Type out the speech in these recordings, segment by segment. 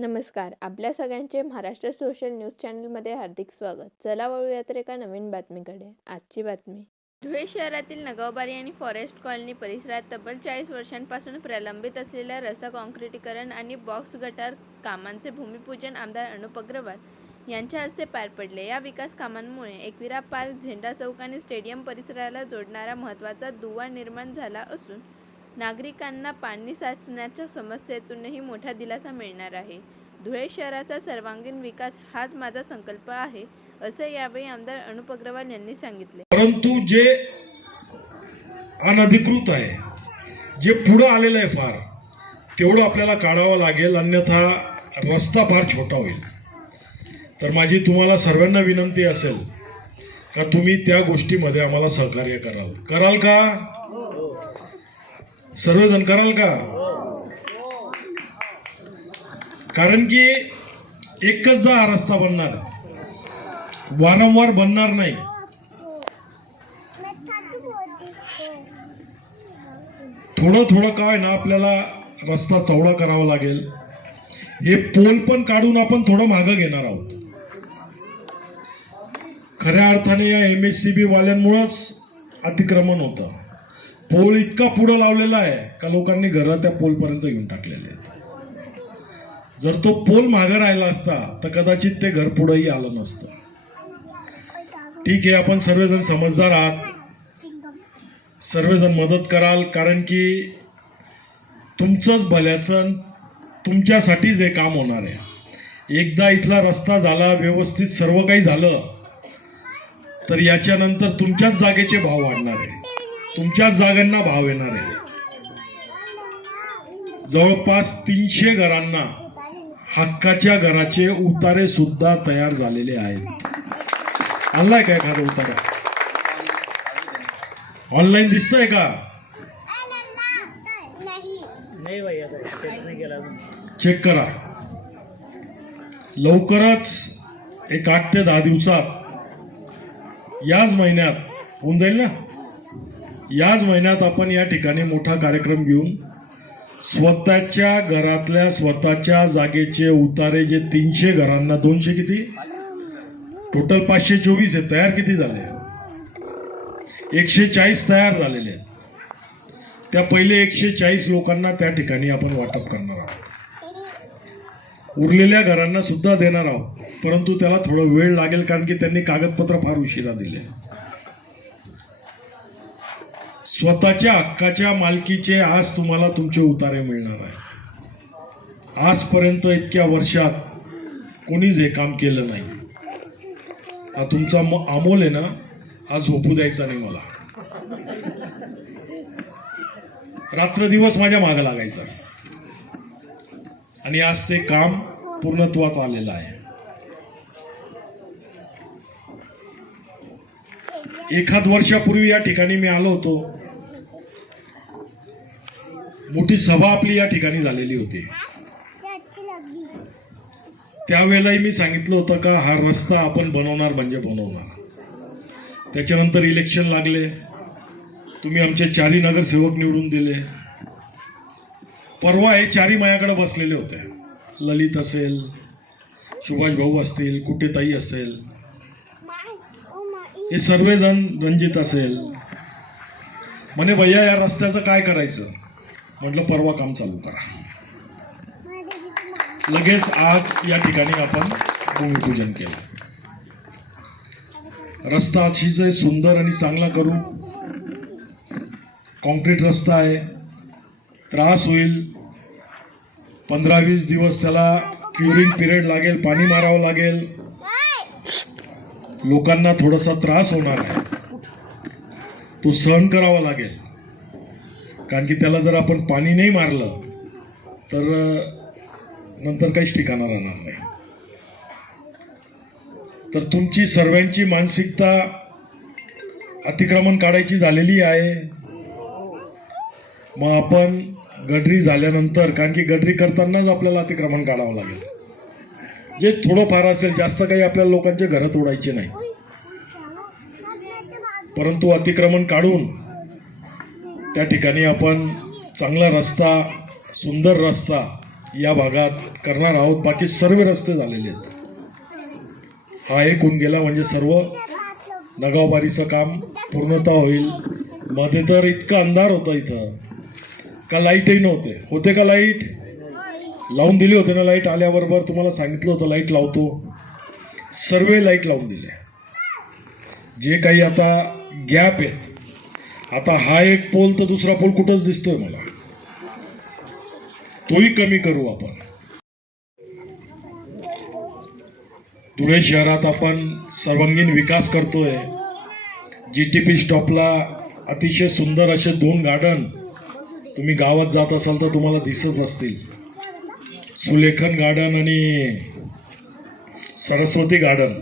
नमस्कार. आपल्या सगळ्यांचे महाराष्ट्र सोशल न्यूज चॅनलमध्ये हार्दिक स्वागत. चला वळूयात एका नवीन बातमीकडे. आजची बातमी. धुळे शहरातील नगावबारी आणि फॉरेस्ट कॉलनी परिसरात तब्बल 40 वर्षांपासून प्रलंबित असलेल्या रस्ता काँक्रिटीकरण आणि बॉक्स गटार कामांचे भूमिपूजन आमदार अनुप अग्रवाल यांच्या हस्ते पार पडले. या विकास कामांमुळे एकविरा पार्क, झेंडा चौक आणि स्टेडियम परिसराला जोडणारा महत्त्वाचा दुवा निर्माण झाला असून नागरिकांना पाणी साचण्याच्या समस्येतूनही मोठा दिलासा मिळणार आहे. धुळे शहराचा सर्वांगीण विकास हाच माझा संकल्प आहे, असे यावेळी आमदार अनुप अग्रवाल यांनी सांगितले. परंतु जे अनधिकृत आहे, जे पुढे आलेलं आहे फार, तेवढं आपल्याला काढावं लागेल, अन्यथा रस्ता फार छोटा होईल. तर माझी तुम्हाला सर्वांना विनंती असेल का तुम्ही त्या गोष्टीमध्ये आम्हाला सहकार्य कराल का? सर्वजण कराल का? कारण की एकच हा रस्ता बनणार, वारंवार बनणार नाही. थोडं थोडं काय ना आपल्याला रस्ता चौडा करावा लागेल. हे पोल पण काढून आपण थोडं मागं घेणार आहोत. खऱ्या अर्थाने या MSCB वाल्यांमुळेच अतिक्रमण होतं. पोल इतका पुढं लावलेला आहे का लोकांनी घरं त्या पोलपर्यंत घेऊन टाकलेले आहेत. जर तो पोल मागं राहिला असता तर कदाचित ते घर पुढेही आलं नसतं. ठीक आहे, आपण सर्वजण समजदार आहात, सर्वजण मदत कराल, कारण की तुमचंच भल्याचं, तुमच्यासाठीच हे काम होणार आहे. एकदा इथला रस्ता झाला, व्यवस्थित सर्व काही झालं, तर याच्यानंतर तुमच्याच जागेचे भाव वाढणार आहे, तुमच्याच जागांना भाव येणार आहे. जवळपास 300 घरांना हक्काच्या घराचे उतारे सुद्धा तयार झालेले आहेत. आणलाय का एखादा उतारा? ऑनलाईन दिसतोय का? चेक करा. लवकरच एक 8 ते 10 दिवसात, याच महिन्यात होऊन जाईल ना, याच महिन्यात आपण या ठिकाणी मोठा कार्यक्रम घेऊन स्वतःच्या घरातल्या स्वतःच्या जागेचे उतारे, जे 300 घरांना, 200 किती टोटल 524 आहे, तयार किती झाले? 140 तयार झालेले आहेत. त्या पहिले 140 लोकांना त्या ठिकाणी आपण वाटप करणार आहोत. उरलेल्या घरांना सुद्धा देणार आहोत, परंतु त्याला थोडा वेळ लागेल, कारण की त्यांनी कागदपत्र फार उशिरा दिले. स्वतःच्या हक्काच्या मालकीचे आज तुम्हाला तुमचे उतारे मिळणार आहे. आजपर्यंत इतक्या वर्षात कोणीच हे काम केलं नाही. हा तुमचा अमोल आहे ना, हा झोपू द्यायचा नाही मला. रात्र दिवस माझ्या मागं लागायचा आणि आज ते काम पूर्णत्वात आलेलं आहे. एखाद वर्षापूर्वी या ठिकाणी मी आलो होतो. मोठी सभा आपली या ठिकाणी झालेली होती. त्यावेळेलाही मी सांगितलं होतं का हा रस्ता आपण बनवणार म्हणजे बनवणार. त्याच्यानंतर इलेक्शन लागले, तुम्ही आमचे 4 नगरसेवक निवडून दिले. परवा हे 4 माझ्याकडे बसलेले होते. ललित असेल, सुभाष भाऊ असतील, कुठेताई असेल, हे सर्वजण, रणजित असेल. म्हणे भैया या रस्त्याचं काय करायचं? म्हटलं परवा काम चालू करा. लगेच आज या ठिकाणी आपण भूमिपूजन केलं. रस्ता अतिशय सुंदर आणि चांगला करू. कॉन्क्रीट रस्ता आहे, त्रास होईल. 15-20 दिवस त्याला क्युरिंग पिरियड लागेल, पाणी मारावं लागेल, लोकांना थोडासा त्रास होणार आहे, तो सहन करावा लागेल. कारण की त्याला जर आपण पाणी नाही मारलं तर नंतर काहीच ठिकाणा राहणार नाही. तर तुमची सर्वांची मानसिकता अतिक्रमण काढायची झालेली आहे. मग आपण गडरी झाल्यानंतर, कारण की गडरी करतानाच आपल्याला अतिक्रमण काढावं लागेल. जे थोडंफार असेल, जास्त काही आपल्याला लोकांचे घरं तोडायचे नाही, परंतु अतिक्रमण काढून त्या ठिकाणी आपण चांगला रस्ता, सुंदर रस्ता या भागात करणार आहोत. बाकी सर्व रस्ते झालेले आहेत. हा एक होऊन गेला म्हणजे सर्व नगावबारीचं काम पूर्णतः होईल. मध्ये तर इतका अंधार होता इथं का लाईटही नव्हते. होते का लाईट? लावून दिली होते ना. लाईट आल्याबरोबर तुम्हाला सांगितलं होतं लाईट लावतो. सर्व लाईट लावून दिले. जे काही आता गॅप आहेत, आता हा एक पोल तर दुसरा पोल कुठंच दिसतोय मला, तोही कमी करू आपण. धुळे शहरात आपण सर्वांगीण विकास करतोय. GTP स्टॉपला अतिशय सुंदर असे 2 गार्डन तुम्ही गावात जात असाल तर तुम्हाला दिसत असतील. सुलेखन गार्डन आणि सरस्वती गार्डन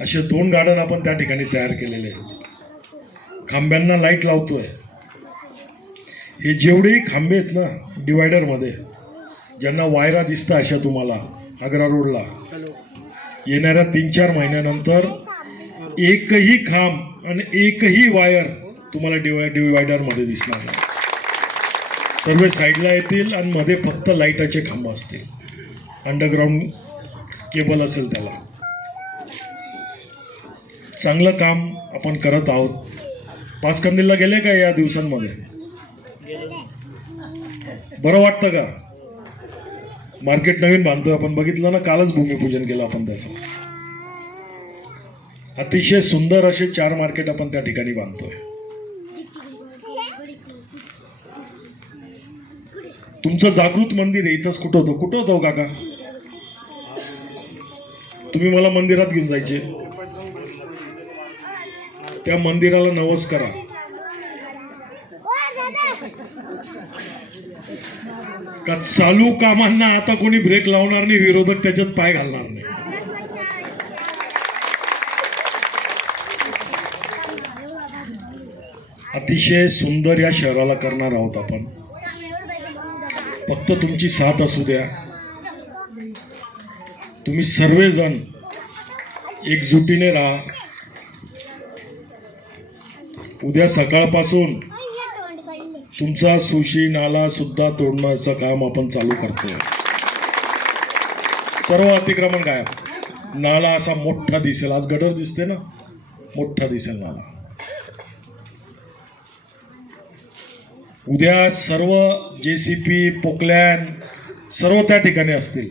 असे 2 गार्डन आपण त्या ठिकाणी तयार केलेले आहेत. खांब्यांना लाईट लावतोय. हे जेवढेही खांबे आहेत ना डिवायडरमध्ये, ज्यांना वायरा दिसतं अशा तुम्हाला आग्रा रोडला, येणाऱ्या 3-4 महिन्यानंतर एकही खांब आणि एकही वायर तुम्हाला डिवायडरमध्ये दिसणार नाही. सर्व साईडला येतील आणि मध्ये फक्त लाईटाचे खांब असतील. अंडरग्राऊंड केबल असेल त्याला. चांगलं काम आपण करत आहोत. पाचकंदीलला गेले का या दिवसांमध्ये? बरं वाटतं का? मार्केट नवीन बांधतोय आपण, बघितलं ना, कालच भूमिपूजन केलं आपण त्याचं. अतिशय सुंदर असे 4 मार्केट आपण त्या ठिकाणी बांधतोय. तुमचं जागृत मंदिर आहे इथंच. कुठं होतं? कुठं होतं काका? तुम्ही मला मंदिरात घेऊन जायचे. त्या मंदिराला नवस करा. का चालू कामांना आता कोणी ब्रेक लावणार नाही, विरोधक त्याच्यात पाय घालणार नाही. अतिशय सुंदर या शहराला करणार आहोत आपण. फक्त तुमची साथ असू द्या. तुम्ही सर्वजण एकजुटीने राहा. उद्या सकाळपासून तुमचा सुशी नाला सुद्धा तोडण्याचं काम आपण चालू करतोय. सर्व अतिक्रमण गायब. नाला असा मोठा दिसेल. आज गटर दिसते ना, मोठा दिसेल नाला. उद्या सर्व JCP पोकलॅन सर्व त्या ठिकाणी असतील.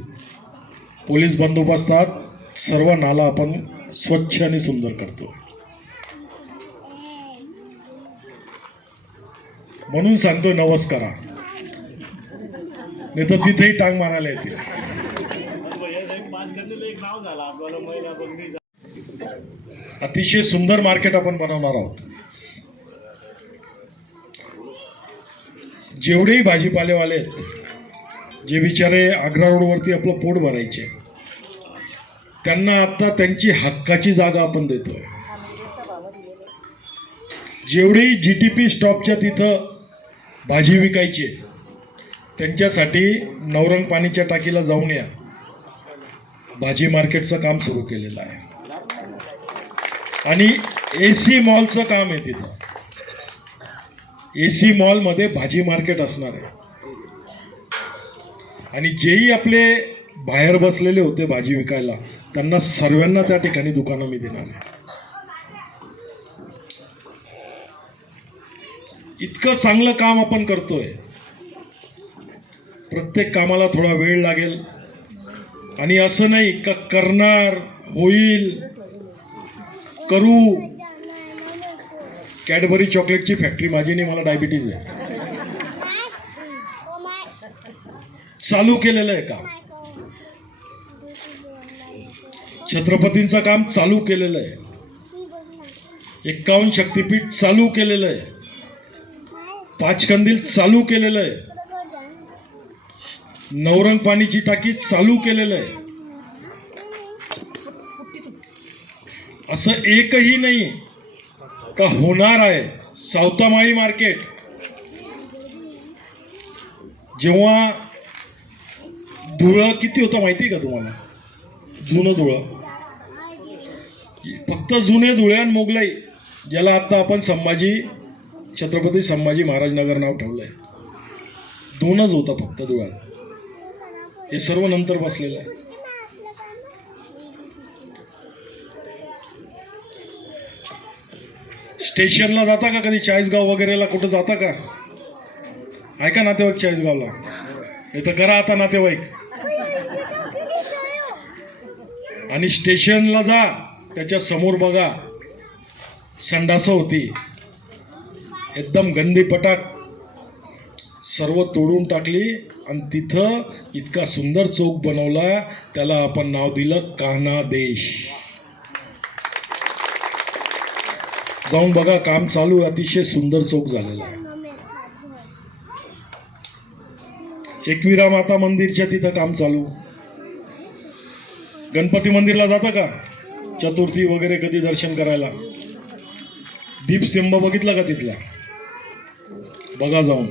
पोलीस बंदोबस्तात सर्व नाला आपण स्वच्छ आणि सुंदर करतो. म्हणून सांगतोय नवस करा, नाही तर तिथेही टांग मारायला येतील. अतिशय सुंदर मार्केट आपण बनवणार आहोत. जेवढेही भाजीपालेवाले आहेत, जे बिचारे आग्रा रोडवरती आपलं पोट भरायचे, त्यांना आता त्यांची हक्काची जागा आपण देतोय. जेवढेही GTP स्टॉपच्या तिथं भाजी विकायची, त्यांच्यासाठी नवरंग पाणीच्या टाकीला जाऊन या. भाजी मार्केटचं काम सुरू केलेलं आहे. आणि AC मॉलचं काम आहे तिथं. AC मॉलमध्ये भाजी मार्केट असणार आहे. आणि जेही आपले बाहेर बसलेले होते भाजी विकायला, त्यांना सर्वांना त्या ठिकाणी दुकानं मी देणार आहे. इतकं चांगलं काम आपण करतोय. प्रत्येक कामाला थोडा वेळ लागेल. आणि असं नाही का करणार, होईल, करू. कॅडबरी चॉकलेटची फॅक्टरी माझी नाही, मला डायबिटीज आहे. चालू केलेलं आहे काम. छत्रपतींचं काम चालू केलेलं आहे. 51 शक्तीपीठ चालू केलेलं आहे. पाचकंदील चालू केलेलं आहे. नवरंग पाणीची टाकी चालू केलेलं आहे. असं एकही नाही का होणार आहे. सावतामाळी मार्केट जेव्हा धुळं किती होतं माहिती का तुम्हाला? जुनं धुळं, फक्त जुने धुळे आणि मोगलाई, ज्याला आता आपण छत्रपती संभाजी महाराज नगर नाव ठेवलंय, 2च होतं फक्त धुळ्यात. हे सर्व नंतर बसलेलं आहे. स्टेशनला जाता का कधी? चाळीसगाव वगैरेला कुठं जाता का? ऐका नातेवाईक चाळीसगावला, हे तर करा आता नातेवाईक. आणि स्टेशनला जा, त्याच्या समोर बघा संडासं होती, एकदम गंदी पटाक, सर्व तोडून टाकली आणि तिथं इतका सुंदर चौक बनवला, त्याला आपण नाव दिलं कान्हा देश. जाऊन बघा, काम चालू, अतिशय सुंदर चौक झालेला आहे. एकविरा माता मंदिरच्या तिथं काम चालू. गणपती मंदिरला जाता का? चतुर्थी वगैरे कधी दर्शन करायला? दीपस्तंभ बघितला का तिथला? बघा जाऊन.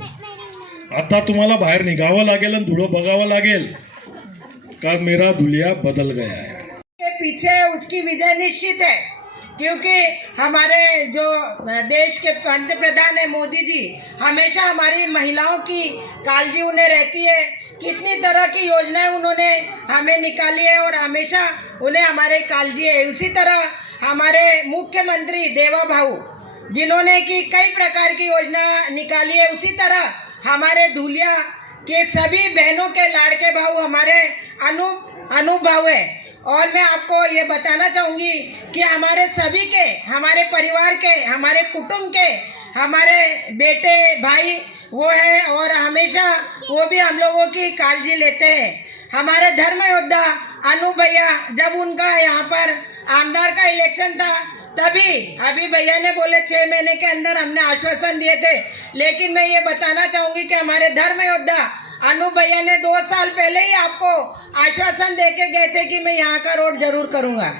आता तुम्हाला बाहेर निघावं लागेल आणि थोडं बघावं लागेल का मेरा दुनिया बदल गया है. के पीछे उसकी विजय निश्चित है, क्योंकि हमारे जो देश के पंतप्रधान है मोदी जी, हमेशा हमारी महिलाओं की काळजी उन्हें रहती है. कितनी तरह की योजनाएं उन्होंने हमें निकाली है और हमेशा उन्हें हमारे काळजी है. उसी तरह हमारे मुख्यमंत्री देवा भाऊ, जिन्होंने की कई प्रकार की योजना निकाली है, उसी तरह हमारे धुलिया के सभी बहनों के लाड़के भाऊ हमारे अनूप भाऊ है. और मैं आपको ये बताना चाहूँगी कि हमारे सभी के, हमारे परिवार के, हमारे कुटुंब के, हमारे बेटे भाई वो है और हमेशा वो भी हम लोगों की काळजी लेते हैं. हमारे धर्म योद्धा अनूप भैया, जब उनका यहाँ पर आमदार का इलेक्शन था, तभी अभी भैया ने बोले 6 महीने के अंदर हमने आश्वासन दिए थे, लेकिन मैं ये बताना चाहूँगी कि हमारे धर्म योद्धा अनूप भैया ने 2 साल पहले ही आपको आश्वासन देके गए थे कि मैं यहाँ का रोड जरूर करूँगा.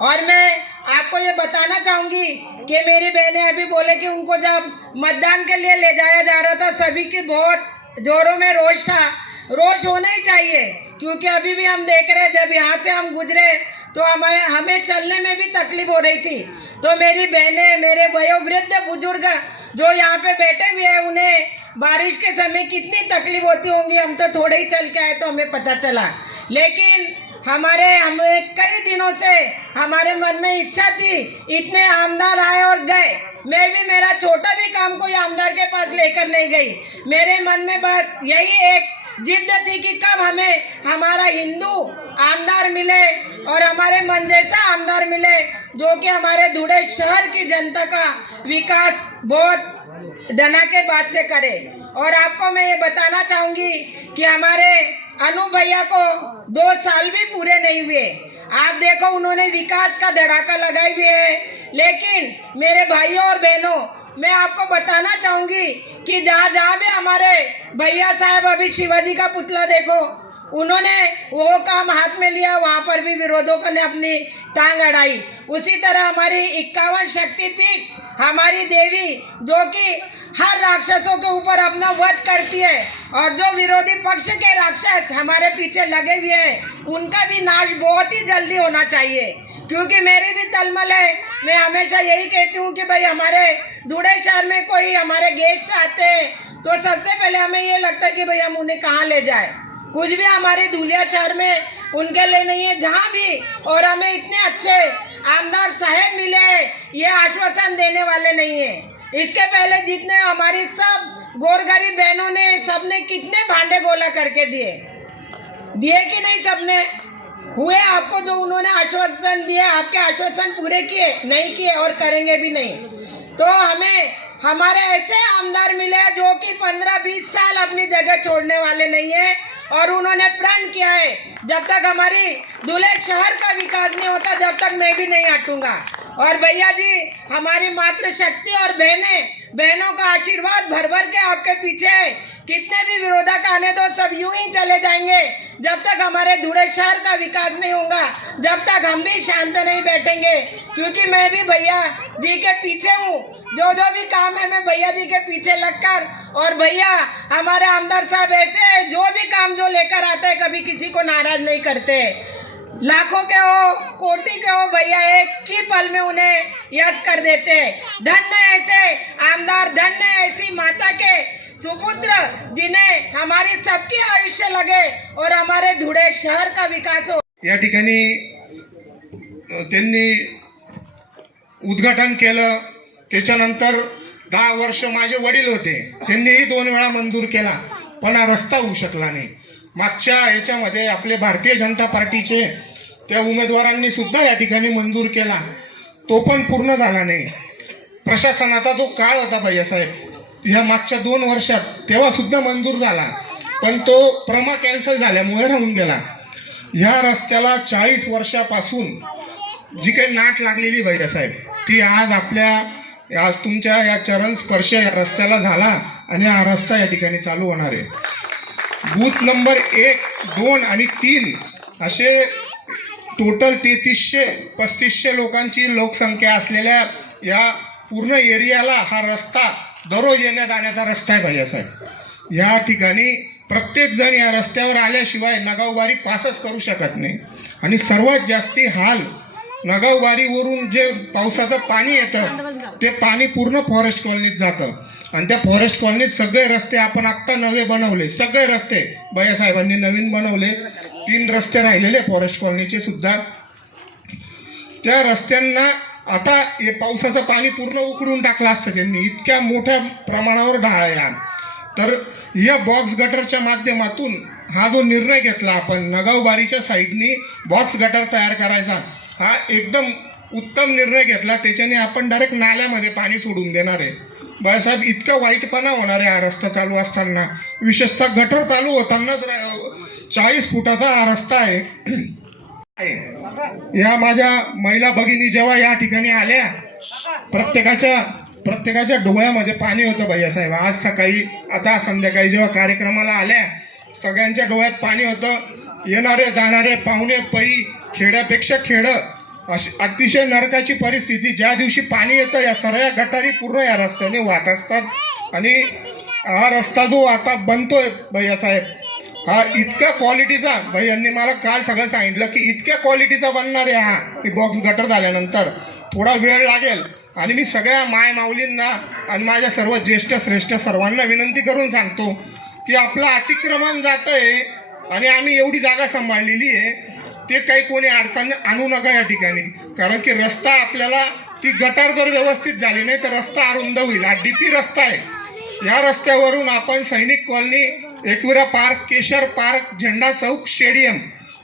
और मैं आपको ये बताना चाहूँगी कि मेरी बहनें अभी बोले कि उनको जब मतदान के लिए ले जाया जा रहा था, सभी की बहुत जोरों में रोष था. रोष होना ही चाहिए, क्योंकि अभी भी हम देख रहे हैं, जब यहाँ से हम गुजरे तो हमें चलने में भी तकलीफ हो रही थी. तो मेरी बहनें, मेरे वयोवृद्ध बुजुर्ग जो यहाँ पे बैठे हुए हैं, उन्हें बारिश के समय कितनी तकलीफ होती होंगी. हम तो थोड़े ही चल के आए तो हमें पता चला, लेकिन हमें कई दिनों से हमारे मन में इच्छा थी. इतने आमदार आए और गए, मैं भी मेरा छोटा भी काम कोई आमदार के पास लेकर नहीं गई. मेरे मन में बस यही एक जिद्द थी कि कब हमें हमारा हिंदू आमदार मिले और हमारे मन जैसा आमदार मिले, जो कि हमारे धुड़े शहर की जनता का विकास बहुत डना के बाद से करे. और आपको मैं ये बताना चाहूँगी कि हमारे अनूप भैया को 2 साल भी पूरे नहीं हुए. आप देखो, उन्होंने विकास का धड़ाका लगाए हुए है. लेकिन मेरे भाइयों और बहनों, मैं आपको बताना चाहूँगी कि जहाँ जहाँ भी हमारे भैया साहब, अभी शिवाजी का पुतला देखो, उन्होंने वो काम हाथ में लिया, वहाँ पर भी विरोधों ने अपनी टांग अड़ाई. उसी तरह हमारी 51 शक्तिपीठ, हमारी देवी, जो कि हर राक्षसों के ऊपर अपना वध करती है, और जो विरोधी पक्ष के राक्षस हमारे पीछे लगे हुए हैं, उनका भी नाश बहुत ही जल्दी होना चाहिए. क्योंकि मेरी भी तलमल है. मैं हमेशा यही कहती हूँ कि भाई हमारे धुड़े शहर में कोई हमारे गेस्ट आते हैं तो सबसे पहले हमें ये लगता है कि भाई हम उन्हें कहाँ ले जाए. कुछ भी हमारे धुलिया शहर में उनके लिए नहीं है, जहाँ भी. और हमें इतने अच्छे आमदार साहेब मिले, ये आश्वासन देने वाले नहीं है. इसके पहले जितने हमारी सब गोरगरीब बहनों ने, सबने कितने भांडे गोला करके दिए कि नहीं? सबने हुए आपको जो उन्होंने आश्वासन दिए, आपके आश्वासन पूरे किए नहीं किए और करेंगे भी नहीं. तो हमें हमारे ऐसे आमदार मिले जो कि 15-20 साल अपनी जगह छोड़ने वाले नहीं है, और उन्होंने प्रण किया है जब तक हमारी दूल्हे शहर का विकास नहीं होता, जब तक मैं भी नहीं हटूंगा. और भैया जी, हमारी मातृशक्ति और बहनों का आशीर्वाद भर भर के आपके पीछे है. कितने भी विरोधक आने दो, सब यूं ही चले जाएंगे. जब तक हमारे धुड़े शहर का विकास नहीं होगा, जब तक हम भी शांत नहीं बैठेंगे. क्योंकि मैं भी भैया जी के पीछे हूँ. जो भी काम है मैं भैया जी के पीछे लगकर, और भैया हमारे आमदार साहब ऐसे हैं, जो भी काम जो लेकर आते हैं कभी किसी को नाराज नहीं करते. लाखों के हो, कोटि के हो, भैया एक ही पल में उन्हें यश कर देते हैं. धन्य ऐसे आमदार, धन्य ऐसी माता के सुपुत्र जिन्हें हमारी सबकी आयुष्य लगे और हमारे धुळे शहर का विकास हो। या ठिकाणी त्यांनी उद्घाटन केलं. त्याच्यानंतर 10 वर्ष माझे वडील होते, त्यांनीही 2 वेळा मंजूर केला, पण हा रस्ता होऊ शकला नाही. मागच्या याच्यामध्ये आपले भारतीय जनता पार्टीचे त्या उमेदवारांनी सुद्धा या ठिकाणी मंजूर केला, तो पण पूर्ण झाला नाही. प्रशासनाचा जो काळ होता भैयासाहेब, ह्या मागच्या 2 वर्षात, तेव्हा सुद्धा मंजूर झाला, पण तो प्रमा कॅन्सल झाल्यामुळे राहून गेला. ह्या रस्त्याला 40 वर्षापासून जी काही नाट लागलेली भैयासाहेब, ती आज तुमच्या या चरण स्पर्श या रस्त्याला झाला आणि हा रस्ता या ठिकाणी चालू होणार आहे. बूथ नंबर 1, 2 आणि 3 असे टोटल 3300-3500 लोकांची लोकसंख्या असलेल्या या पूर्ण एरियाला हा रस्ता दररोज येण्या जाण्याचा रस्ता आहे भैयासाहेब. या ठिकाणी प्रत्येक जण या रस्त्यावर आल्याशिवाय नगाववारी पासच करू शकत नाही. आणि सर्वात जास्ती हाल नगाववारीवरून जे पावसाचं पाणी येतं ते पाणी पूर्ण फॉरेस्ट कॉलनीत जातं, आणि त्या फॉरेस्ट कॉलनीत सगळे रस्ते आपण आत्ता नवे बनवले, सगळे रस्ते भैयासाहेबांनी नवीन बनवले. 3 रस्ते राहिलेले फॉरेस्ट कॉलनीचे सुद्धा, त्या रस्त्यांना आता हे पावसाचं पाणी पूर्ण उकळून टाकलं असतं त्यांनी, इतक्या मोठ्या प्रमाणावर ढाळल्या. तर या बॉक्स गटरच्या माध्यमातून हा जो निर्णय घेतला आपण नगावबारीच्या साईडनी बॉक्स गटर तयार करायचा, हा एकदम उत्तम निर्णय घेतला. त्याच्याने आपण डायरेक्ट नाल्यामध्ये पाणी सोडून देणार आहे. बाळासाहेब, इतका वाईटपणा होणार आहे हा रस्ता चालू असताना, विशेषतः गटर चालू होतानाच 40 फुटाचा हा रस्ता आहे. या माझ्या महिला भगिनी जेव्हा या ठिकाणी आल्या, प्रत्येकाच्या डोळ्यामध्ये पाणी होतं भैयासाहेब. आज सकाळी, आता संध्याकाळी जेव्हा कार्यक्रमाला आल्या, सगळ्यांच्या डोळ्यात पाणी होतं. येणारे जाणारे पाहुणे पै, खेड्यापेक्षा खेडं, अशी अतिशय नरकाची परिस्थिती. ज्या दिवशी पाणी येतं या सगळ्या गटारी पूर्ण या रस्त्याने वाहत असतात. आणि हा रस्ता जो आता बनतोय भैयासाहेब, हा इतक्या क्वालिटीचा, भैयांनी मला काल सगळं सांगितलं की इतक्या क्वालिटीचा बनणार आहे हा, की बॉक्स गटर झाल्यानंतर थोडा वेळ लागेल. आणि मी सगळ्या माय माऊलींना आणि माझ्या सर्व ज्येष्ठ श्रेष्ठ सर्वांना विनंती करून सांगतो की आपलं अतिक्रमण जातंय आणि आम्ही एवढी जागा सांभाळलेली आहे, ते काही कोणी अडचण आणू नका या ठिकाणी. कारण की रस्ता आपल्याला, ती गटार जर व्यवस्थित झाली नाही तर रस्ता अरुंद होईल. हा DP रस्ता आहे. या रस्त्यावरून आपण सैनिक कॉलनी, एकविरा पार्क, केशर पार्क, झेंडा चौक, स्टेडियम,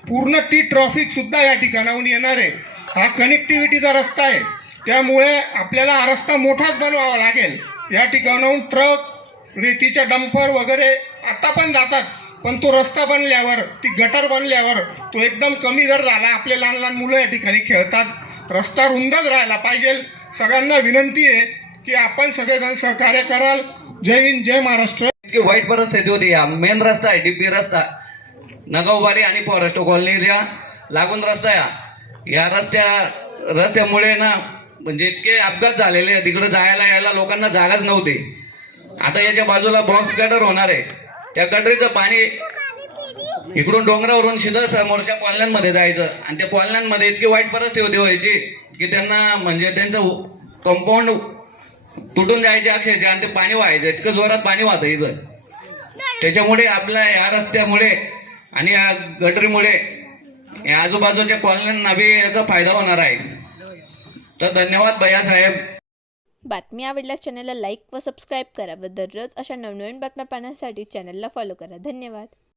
पूर्ण टी ट्रॉफिक सुद्धा या ठिकाणाहून येणार आहे. हा कनेक्टिव्हिटीचा रस्ता आहे, त्यामुळे आपल्याला हा रस्ता मोठाच बनवावा लागेल. या ठिकाणाहून ट्रक, रेतीच्या डंपर वगैरे आता पण जातात, पण तो रस्ता बनल्यावर, ती गटर बनल्यावर तो एकदम कमी जर झाला, आपले लहान लहान मुलं या ठिकाणी खेळतात, रस्ता रुंदच राहायला पाहिजे. सगळ्यांना विनंती आहे की आपण सगळेजण सहकार्य कराल. जय हिंद, जय महाराष्ट्र. इतकी वाईट परिस्थिती होती. हा मेन रस्ता आहे, DP रस्ता, नगावबारी आणि फॉरेस्ट कॉलनीच्या लागून रस्ता आहे. या रस्त्यामुळे ना म्हणजे इतके अपघात झालेले, तिकडे जायला यायला लोकांना जागाच नव्हती. आता याच्या बाजूला बॉक्स गटर होणार आहे. त्या गटरीचं पाणी इकडून डोंगरावरून सीधं समोरच्या कॉलन्यांमध्ये जायचं, आणि त्या कॉलन्यांमध्ये इतकी वाईट परिस्थिती व्हायची की त्यांना म्हणजे त्यांचं कंपाऊंड तुटून जायचे अक्षरशः, आणि ते पाणी व्हायचं, इतकं जोरात पाणी वाहतं इथं. त्याच्यामुळे आपल्या या रस्त्यामुळे आणि या गटरीमुळे या आजूबाजूच्या कॉलन्यांना बी याचा फायदा होणार आहे. तर धन्यवाद भैयासाहेब. बातमी आवडल्यास चॅनलला लाईक व सबस्क्राईब करा व दररोज अशा नवनवीन बातम्या पाहण्यासाठी चॅनलला फॉलो करा. धन्यवाद.